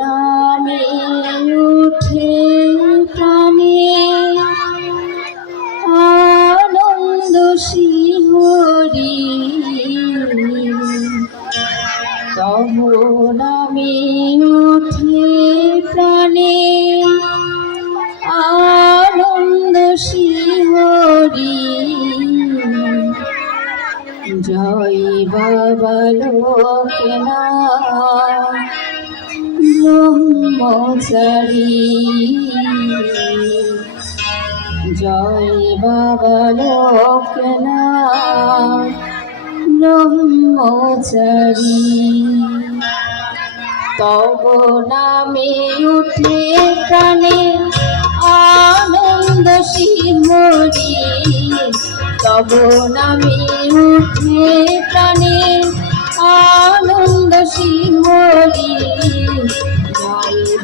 নামে উঠে প্রাণে আনন্দ শিহরি। তব নামে উঠে প্রাণে আনন্দ শিহরি। জয় বাবা লোকনাথ ব্রহ্মচারী। জয় বাবা লোকনাথ ব্রহ্মচারী। তব নামে উঠে প্রাণে আনন্দ শিহরি। তব নামে উঠে প্রাণে আনন্দ শিহরি।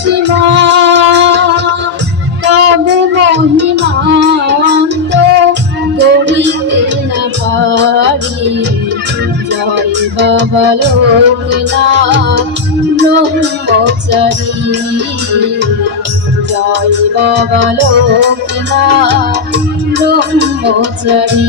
সীমা তব মহিমা অন্ত করিতে না পারি। জয় বাবা লোকনাথ ব্রহ্মচারী। জয় বাবা লোকনাথ ব্রহ্মচারী।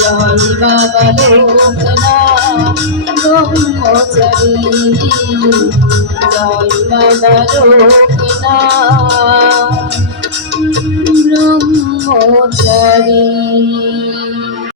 জয় বাবা লোকনাথ ব্রহ্মচারী জয় বাবা লোকনাথ ব্রহ্মচারী